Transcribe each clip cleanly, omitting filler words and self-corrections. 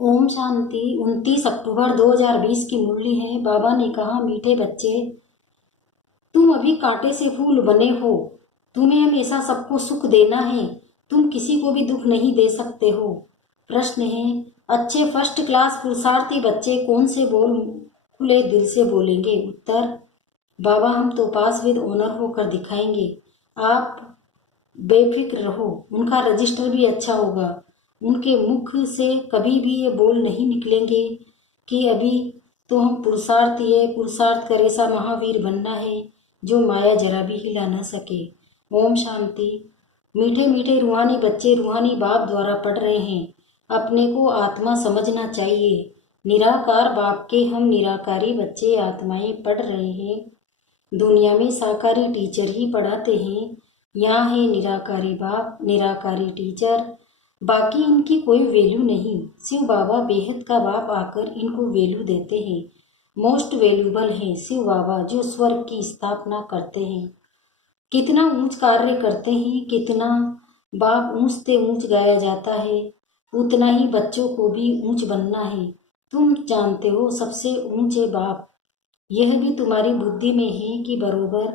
ओम शांति। 29 अक्टूबर 2020 की मुरली है। बाबा ने कहा, मीठे बच्चे, तुम अभी कांटे से फूल बने हो। तुम्हें हमेशा सबको सुख देना है। तुम किसी को भी दुख नहीं दे सकते हो। प्रश्न है, अच्छे फर्स्ट क्लास पुरुषार्थी बच्चे कौन से बोल खुले दिल से बोलेंगे? उत्तर, बाबा हम तो पास विद ऑनर होकर दिखाएंगे। आप बेफिक्र रहो, उनका रजिस्टर भी अच्छा होगा। उनके मुख से कभी भी ये बोल नहीं निकलेंगे कि अभी तो हम पुरुषार्थी है, पुरुषार्थ कर ऐसा महावीर बनना है जो माया जरा भी हिला न सके। ओम शांति। मीठे मीठे रूहानी बच्चे रूहानी बाप द्वारा पढ़ रहे हैं। अपने को आत्मा समझना चाहिए। निराकार बाप के हम निराकारी बच्चे आत्माएं पढ़ रहे हैं। दुनिया में साकारी टीचर ही पढ़ाते हैं। यहाँ है निराकारी बाप, निराकारी टीचर, बाकी इनकी कोई वैल्यू नहीं। शिव बाबा बेहद का बाप आकर इनको वैल्यू देते हैं। मोस्ट वैल्यूबल है शिव बाबा जो स्वर्ग की स्थापना करते हैं। कितना ऊंच कार्य करते हैं, कितना बाप ऊंच से ऊंच गाया जाता है, उतना ही बच्चों को भी ऊंच बनना है। तुम जानते हो सबसे ऊंचे बाप। यह भी तुम्हारी बुद्धि में है कि बरोबर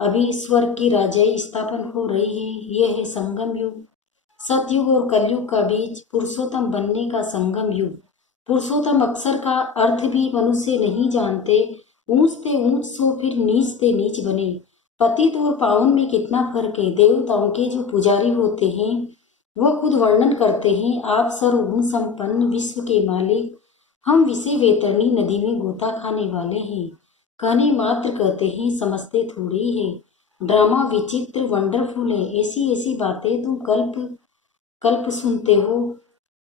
अभी स्वर्ग की राजाई स्थापन हो रही है। यह है संगम युग। सतयुग और कलयुग का बीच पुरुषोत्तम बनने का संगम युग। पुरुषोत्तम अक्षर का अर्थ भी मनुष्य नहीं जानते। ऊंच से ऊंच सो फिर नीच से नीच बने। पतित और पावन में कितना फर्क है। देवताओं के जो पुजारी होते हैं वो खुद वर्णन करते हैं, आप सर्वगुण संपन्न विश्व के मालिक, हम विषय वेतरणी नदी में गोता खाने वाले हैं। कहने मात्र कहते हैं, समझते थोड़ी है। ड्रामा विचित्र वंडरफुल है। ऐसी ऐसी बातें तुम कल्प कल्प सुनते हो।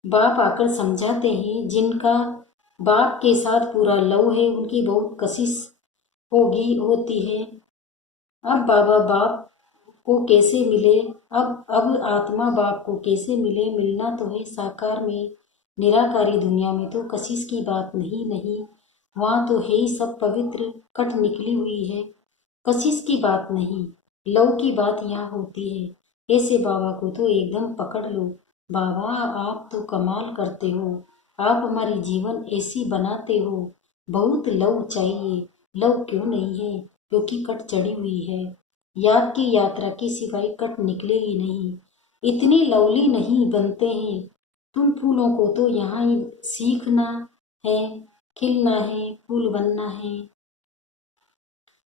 बाप आकर समझाते हैं, जिनका बाप के साथ पूरा लव है उनकी बहुत कशिश होती है। अब बाबा बाप को कैसे मिले? अब आत्मा बाप को कैसे मिले? मिलना तो है साकार में। निराकारी दुनिया में तो कशिश की बात नहीं नहीं, वहाँ तो है ही सब पवित्र कट निकली हुई है। कशिश की बात नहीं, लव की बात यहाँ होती है। ऐसे बाबा को तो एकदम पकड़ लो। बाबा आप तो कमाल करते हो। आप हमारी जीवन ऐसी बनाते हो। बहुत लव चाहिए। लव क्यों नहीं है? क्योंकि कट चढ़ी हुई है। याद की यात्रा के सिवाय कट निकले ही नहीं। इतने लवली नहीं बनते हैं। तुम फूलों को तो यहाँ ही सीखना है, खिलना है, फूल बनना है,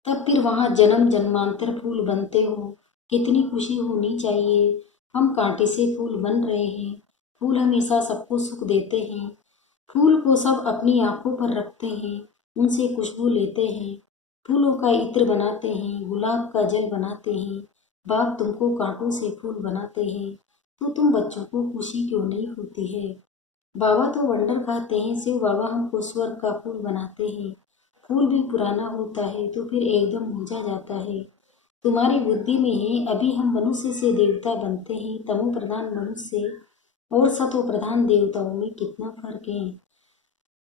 तब फिर वहाँ जन्म जन्मांतर फूल बनते हो। कितनी खुशी होनी चाहिए। हम कांटे से फूल बन रहे हैं। फूल हमेशा सबको सुख देते हैं। फूल को सब अपनी आंखों पर रखते हैं, उनसे खुशबू लेते हैं, फूलों का इत्र बनाते हैं, गुलाब का जल बनाते हैं। बाप तुमको कांटों से फूल बनाते हैं, तो तुम बच्चों को खुशी क्यों नहीं होती है? बाबा तो वंडर कहते हैं, शिव बाबा हमको स्वर्ग का फूल बनाते हैं। फूल भी पुराना होता है तो फिर एकदम मुरझा जाता है। तुम्हारी बुद्धि में है अभी हम मनुष्य से देवता बनते हैं। तमो प्रधान मनुष्य और सतो प्रधान देवताओं में कितना फर्क है।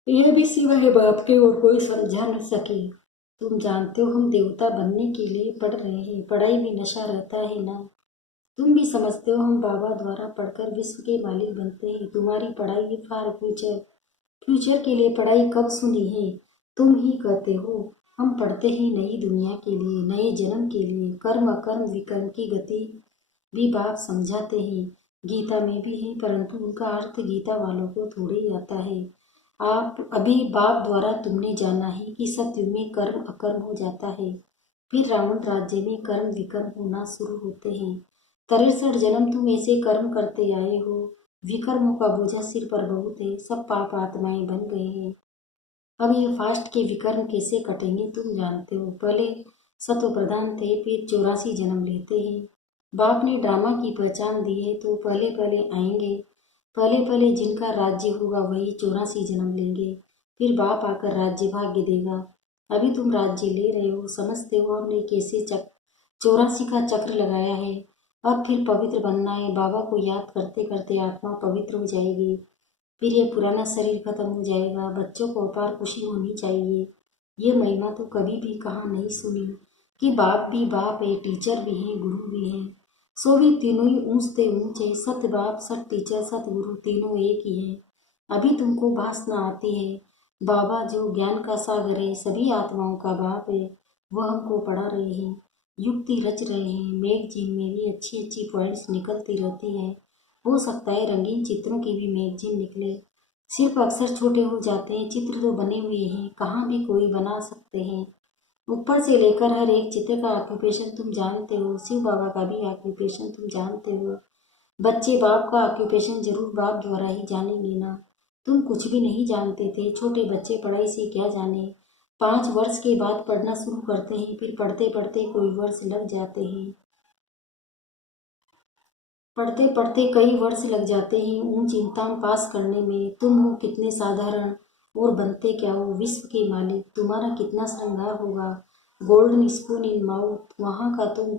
यह भी सिवाय बाप के और कोई समझा न सके। तुम जानते हो हम देवता बनने के लिए पढ़ रहे हैं। पढ़ाई में नशा रहता है ना? तुम भी समझते हो हम बाबा द्वारा पढ़कर विश्व के मालिक बनते हैं। तुम्हारी पढ़ाई है फॉर फ्यूचर। फ्यूचर के लिए पढ़ाई कब सुनी है? तुम ही कहते हो। हम पढ़ते हैं नई दुनिया के लिए, नए जन्म के लिए। कर्म अकर्म विकर्म की गति भी बाप समझाते हैं। गीता में भी है, परंतु उनका अर्थ गीता वालों को थोड़ी आता है। आप अभी बाप द्वारा तुमने जाना है कि सत्युग में कर्म अकर्म हो जाता है, फिर रावण राज्य में कर्म विकर्म होना शुरू होते हैं। 63 जन्म तुम ऐसे कर्म करते आए हो। विकर्मों का बोझा सिर पर बहुत है। सब पाप आत्माएं बन गए हैं। अब ये फास्ट के विकर्म कैसे कटेंगे तुम जानते हो। पहले सतो प्रधान थे, फिर 84 जन्म लेते हैं। बाप ने ड्रामा की पहचान दी है तो पहले पहले आएंगे। पहले पहले जिनका राज्य होगा वही 84 जन्म लेंगे। फिर बाप आकर राज्य भाग्य देगा। अभी तुम राज्य ले रहे हो, समझते हो हमने कैसे 84 का चक्र लगाया है। अब फिर पवित्र बनना है। बाबा को याद करते करते आत्मा पवित्र हो जाएगी। फिर ये पुराना शरीर खत्म हो जाएगा। बच्चों को अपार खुशी होनी चाहिए। ये महिमा तो कभी भी कहाँ नहीं सुनी कि बाप भी बाप है, टीचर भी है, गुरु भी है। सो भी तीनों ही ऊंचते ऊंचे, सत बाप सत टीचर सत गुरु तीनों एक ही है। अभी तुमको भास न आती है। बाबा जो ज्ञान का सागर है, सभी आत्माओं का बाप है, वह हमको पढ़ा रहे हैं, युक्ति रच रहे हैं। मैगजीन में भी अच्छी अच्छी पॉइंट्स निकलती रहती है। हो सकता है रंगीन चित्रों की भी मैगजीन निकले। सिर्फ अक्सर छोटे हो जाते हैं। चित्र तो बने हुए हैं, कहाँ भी कोई बना सकते हैं। ऊपर से लेकर हर एक चित्र का ऑक्यूपेशन तुम जानते हो। शिव बाबा का भी ऑक्यूपेशन तुम जानते हो। बच्चे बाप का ऑक्यूपेशन जरूर बाप द्वारा ही जानेंगे ना। तुम कुछ भी नहीं जानते थे। छोटे बच्चे पढ़ाई से क्या जाने। 5 वर्ष के बाद पढ़ना शुरू करते हैं, फिर पढ़ते पढ़ते कोई वर्ष लग जाते हैं। पढ़ते पढ़ते कई वर्ष लग जाते हैं उन चिंताओं पास करने में। तुम हो कितने साधारण और बनते क्या हो विश्व के मालिक। तुम्हारा कितना श्रृंगार होगा। गोल्डन स्पून इन माउथ, वहाँ का तुम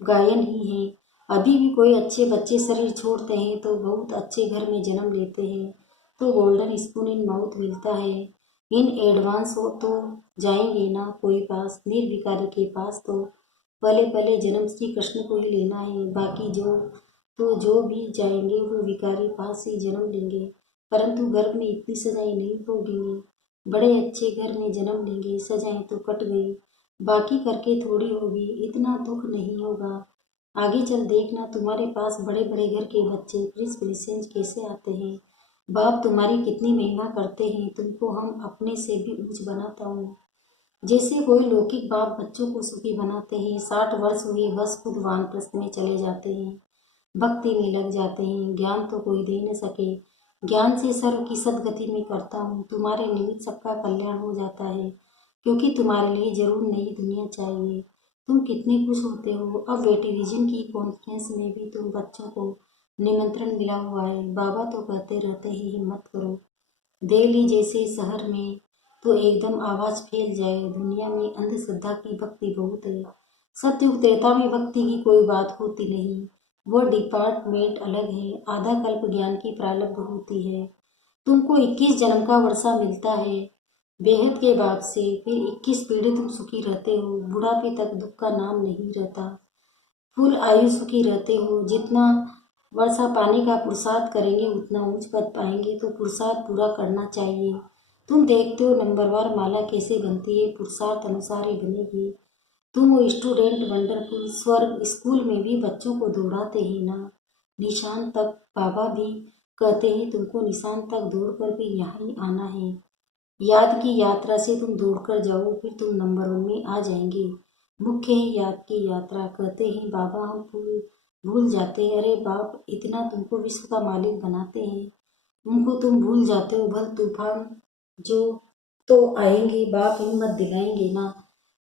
गायन ही है। अभी भी कोई अच्छे बच्चे शरीर छोड़ते हैं तो बहुत अच्छे घर में जन्म लेते हैं, तो गोल्डन स्पून इन माउथ मिलता है। इन एडवांस हो तो जाएंगे ना कोई पास, निर्विकारी के पास तो पहले पहले जन्म श्री कृष्ण को ही लेना है। बाकी जो भी जाएंगे वो विकारी पास ही जन्म लेंगे, परंतु गर्भ में इतनी सजाएं नहीं भोगेंगे। बड़े अच्छे घर में जन्म लेंगे, सजाएं तो कट गई, बाकी करके थोड़ी होगी, इतना दुख नहीं होगा। आगे चल देखना, तुम्हारे पास बड़े बड़े घर के बच्चे प्रिंस प्रिंसेस कैसे आते हैं। बाप तुम्हारी कितनी महिमा करते हैं, तुमको हम अपने से भी ऊंच बनाता हूँ। जैसे कोई लौकिक बाप बच्चों को सुखी बनाते हैं, 60 वर्ष हुए बस खुद वानप्रस्थ में चले जाते हैं, भक्ति में लग जाते हैं। ज्ञान तो कोई दे न सके, ज्ञान से सर्व की सदगति में करता हूँ। तुम्हारे निमित्त सबका कल्याण हो जाता है, क्योंकि तुम्हारे लिए जरूर नई दुनिया चाहिए। तुम कितने खुश होते हो। अब वेटेरिजन की कॉन्फ्रेंस में भी तुम बच्चों को निमंत्रण मिला हुआ है। बाबा तो कहते रहते ही हिम्मत करो। दिल्ली जैसे शहर में तो एकदम आवाज फैल जाए। दुनिया में अंधश्रद्धा की भक्ति बहुत है। सत्युग त्रेता में भक्ति की कोई बात होती नहीं, वह डिपार्टमेंट अलग है। आधा कल्प ज्ञान की प्रारब्ध होती है। तुमको 21 जन्म का वर्षा मिलता है बेहद के बाद से, फिर 21 पीढ़ी तुम सुखी रहते हो। बुढ़ापे तक दुख का नाम नहीं रहता। फुल आयु सुखी रहते हो। जितना वर्षा पानी का पुरुषार्थ करेंगे उतना ऊंच पद पाएंगे, तो पुरुषार्थ पूरा करना चाहिए। तुम देखते हो नंबरवार माला कैसे बनती है, पुरुषार्थ अनुसार ही बनेगी। तुम वो स्टूडेंट वंडरफुल। स्वर्ग स्कूल में भी बच्चों को दौड़ाते हैं ना, निशान तक। बाबा भी कहते हैं तुमको निशान तक दौड़कर भी यहाँ ही आना है। याद की यात्रा से तुम दौड़कर जाओ, फिर तुम नंबर 1 में आ जाएंगे। मुख्य है याद की यात्रा। कहते हैं बाबा हम भूल भूल जाते हैं। अरे बाप, इतना तुमको विश्व का मालिक बनाते हैं, उनको तुम भूल जाते हो। भल तूफान जो तो आएंगे, बाप हिम्मत दिलाएंगे ना।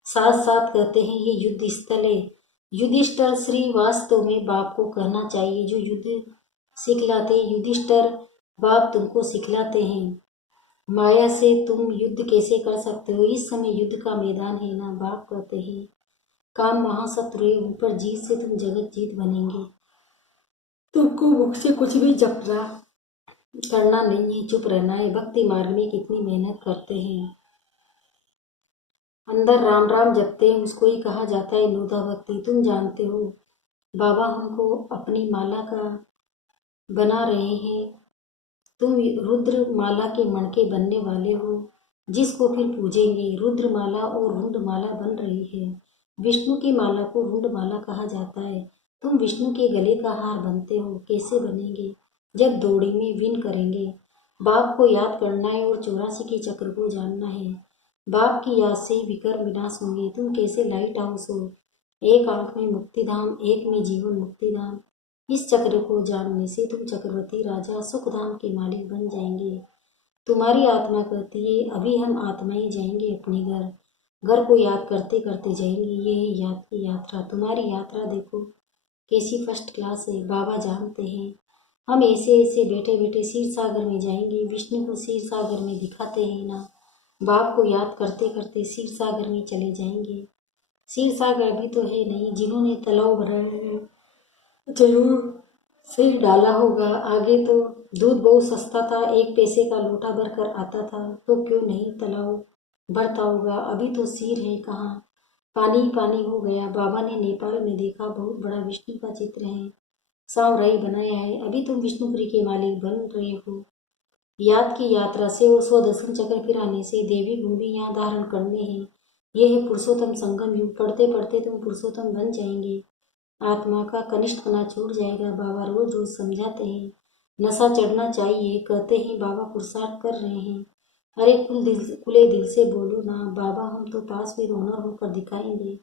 साथ साथ कहते हैं ये युद्ध स्थल है। युधिष्ठिर श्री वास्तव में बाप को कहना चाहिए जो युद्ध सिखलाते हैं। युधिष्ठिर बाप तुमको सिखलाते हैं माया से तुम युद्ध कैसे कर सकते हो। इस समय युद्ध का मैदान है ना। बाप कहते हैं काम महाशत्रु है, ऊपर जीत से तुम जगत जीत बनेंगे। तुमको मुख से कुछ भी जपना करना नहीं है, चुप रहना है। भक्ति मार्ग में कितनी मेहनत करते हैं, अंदर राम राम जपते हैं, उसको ही कहा जाता है नूदा भक्ति। तुम जानते हो बाबा हमको अपनी माला का बना रहे हैं। तुम रुद्र माला के मणके बनने वाले हो, जिसको फिर पूजेंगे। रुद्र माला और रुंड माला बन रही है। विष्णु की माला को रुंड माला कहा जाता है। तुम विष्णु के गले का हार बनते हो। कैसे बनेंगे, जब दौड़ी में विन करेंगे। बाप को याद करना है और 84 के चक्र को जानना है। बाप की याद से ही विकर विनाश होंगे। तुम कैसे लाइट हाउस हो, एक आंख में मुक्ति धाम, एक में जीवन मुक्ति धाम। इस चक्र को जानने से तुम चक्रवर्ती राजा सुखधाम के मालिक बन जाएंगे। तुम्हारी आत्मा कहती है अभी हम आत्माएं जाएंगे अपने घर। घर को याद करते करते जाएंगे। ये है याद की यात्रा। तुम्हारी यात्रा देखो कैसी फर्स्ट क्लास है। बाबा जानते हैं हम ऐसे ऐसे बैठे बैठे क्षीर सागर में जाएंगे। विष्णु को क्षीर सागर में दिखाते हैं ना। बाप को याद करते करते क्षीर सागर में चले जाएंगे। क्षीर सागर अभी तो है नहीं, जिन्होंने तालाब बनाए हैं जरूर से डाला होगा। आगे तो दूध बहुत सस्ता था, 1 पैसे का लोटा भरकर आता था, तो क्यों नहीं तालाब भरता होगा। अभी तो सिर है कहाँ, पानी ही पानी हो गया। बाबा ने नेपाल में देखा बहुत बड़ा विष्णु का चित्र है, सावराई बनाया है। अभी तुम विष्णुपुरी के मालिक बन रहे हो। याद की यात्रा से और 100 दशम चक्र फिर आने से देवी गुण भी यहाँ धारण करने हैं। ये है पुरुषोत्तम संगम युग। पढ़ते पढ़ते तुम पुरुषोत्तम बन जाएंगे। आत्मा का कनिष्ठपना छूट जाएगा। बाबा रोज रोज समझाते हैं नशा चढ़ना चाहिए, कहते हैं बाबा पुरुषार्थ कर रहे हैं। अरे खुले दिल से बोलो ना, बाबा हम तो पास भी रोना होकर दिखाएंगे।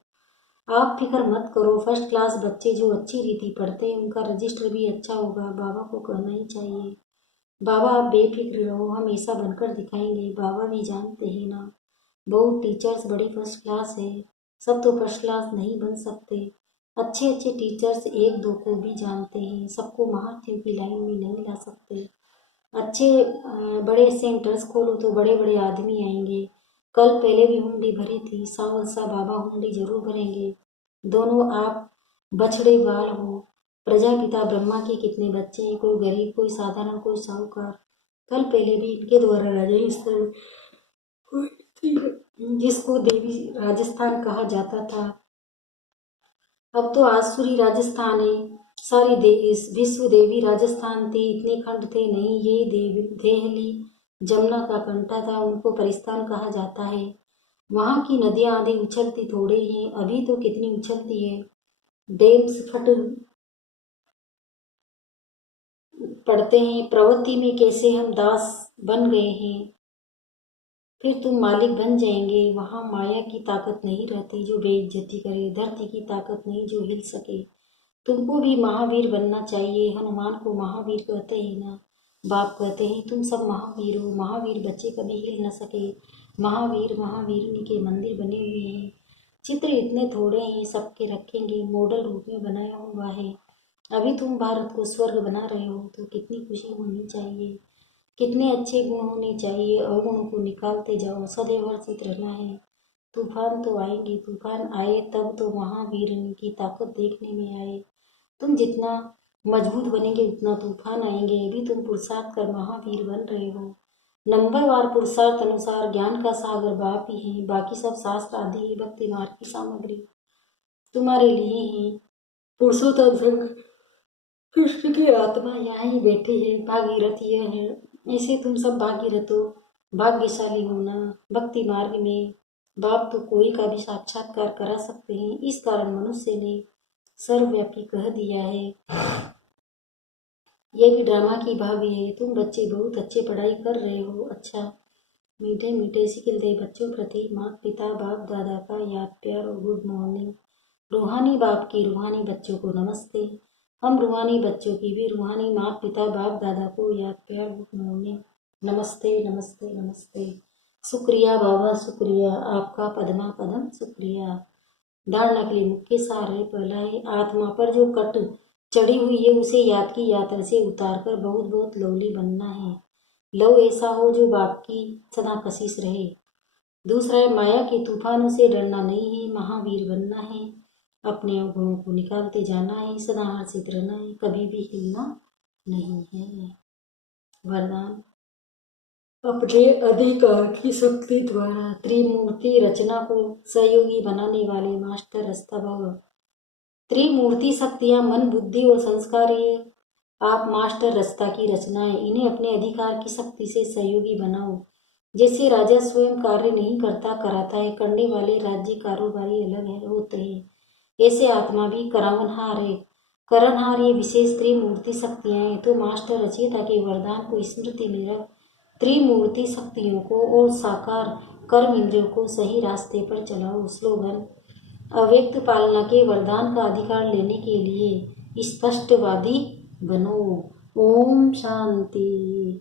आप फिक्र मत करो, फर्स्ट क्लास बच्चे जो अच्छी रीति पढ़ते हैं उनका रजिस्टर भी अच्छा होगा, बाबा को कहना ही चाहिए। बाबा आप बेफिक्र रहो, हम ऐसा बनकर दिखाएंगे। बाबा भी जानते हैं ना, बहुत टीचर्स बड़ी फर्स्ट क्लास है, सब तो फर्स्ट क्लास नहीं बन सकते। अच्छे अच्छे टीचर्स एक दो को भी जानते हैं, सबको महारथियों की लाइन में नहीं ला सकते। अच्छे बड़े सेंटर्स खोलो तो बड़े बड़े आदमी आएंगे। कल पहले भी हुंडी भरी थी, सावल सा बाबा हुंडी जरूर भरेंगे। दोनों आप बछड़े बाल हो। प्रजापिता ब्रह्मा के कितने बच्चे हैं, कोई गरीब, कोई साधारण, कोई साहूकार। कल पहले भी इनके द्वारा राजस्थान जिसको देवी राजस्थान कहा जाता था, अब तो आसुरी राजस्थान है। सारी विश्व देवी राजस्थान थी, इतने खंड थे नहीं। ये देवी देहली जमुना का कंठा था, उनको परिस्तान कहा जाता है। वहाँ की नदियाँ आधी उछलती थोड़े हैं, अभी तो कितनी उछलती है। डैम्स फट पड़ते हैं। प्रवृत्ति में कैसे हम दास बन गए हैं, फिर तुम मालिक बन जाएंगे। वहाँ माया की ताकत नहीं रहती जो बेइज्जती करे, धरती की ताकत नहीं जो हिल सके। तुमको भी महावीर बनना चाहिए। हनुमान को महावीर कहते हैं ना, बाप कहते हैं तुम सब महावीर हो। महावीर बच्चे कभी हिल न सके। महावीर महावीर के मंदिर बने हुए हैं। चित्र इतने थोड़े हैं, सबके रखेंगे, मॉडल रूप में बनाया हुआ है। अभी तुम भारत को स्वर्ग बना रहे हो तो कितनी खुशी होनी चाहिए, कितने अच्छे गुण होने चाहिए। अवगुणों को निकालते जाओ, सदैव हर्षित रहना है। तूफान तो आएंगे, तूफान आए तब तो महावीर की ताकत देखने में आए। तुम जितना मजबूत बनेंगे उतना तूफान आएंगे। अभी तुम पुरुषार्थ कर महावीर बन रहे हो। नंबरवार पुरुषार्थ अनुसार ज्ञान का सागर बाप ही है, बाकी सब शास्त्र आदि ही भक्ति मार्ग की सामग्री तुम्हारे लिए है। पुरुषोत्तम संघ कृष्ण की आत्मा यहाँ ही बैठी है, भागीरथ यह है। ऐसे तुम सब भागीरथ हो, भाग्यशाली होना। भक्ति मार्ग में बाप तो कोई का भी साक्षात्कार करा सकते हैं, इस कारण मनुष्य ने सर्वव्यापी कह दिया है। ये भी ड्रामा की भावी है। तुम बच्चे बहुत अच्छे पढ़ाई कर रहे हो। अच्छा मीठे मीठे सिखिल दे बच्चों प्रति माता पिता बाप दादा का याद प्यार और गुड मॉर्निंग। रूहानी बाप की रूहानी बच्चों को नमस्ते। हम रूहानी बच्चों की भी रूहानी माता पिता बाप दादा को याद प्यार गुड मॉर्निंग। नमस्ते नमस्ते नमस्ते। शुक्रिया बाबा, शुक्रिया आपका पद्मा पदम, शुक्रिया। धारणा के लिए मुख्य सार है। पहला है आत्मा पर जो कट चढ़ी हुई है उसे याद की यात्रा से उतार कर बहुत बहुत लवली बनना है। लव ऐसा हो जो बाप की सदा कशिश रहे। दूसरा है माया के तूफानों से डरना नहीं है, महावीर बनना है। अपने गुणों को निकालते जाना है, सदा हर्षित रहना है, कभी भी हिलना नहीं है। वरदान अपने अधिकार की शक्ति द्वारा त्रिमूर्ति रचना को सहयोगी बनाने वाले मास्टर रस्ता भव। त्रिमूर्ति शक्तियां मन बुद्धि और संस्कार ये आप मास्टर रस्ता की रचना है। इन्हें अपने अधिकार की शक्ति से सहयोगी बनाओ। जैसे राजा स्वयं कार्य नहीं करता, कराता है। करने वाले राज्य कारोबारी अलग है होते हैं, ऐसे आत्मा भी करावनहार है। करणहार ये विशेष त्रिमूर्ति शक्तियां हैं। तो मास्टर रचयिता के वरदान को स्मृति में रख त्रिमूर्ति शक्तियों को और साकार कर्म इंद्रियों को सही रास्ते पर चलाओ। स्लोगन अव्यक्त पालना के वरदान का अधिकार लेने के लिए स्पष्टवादी बनो। ओम शांति।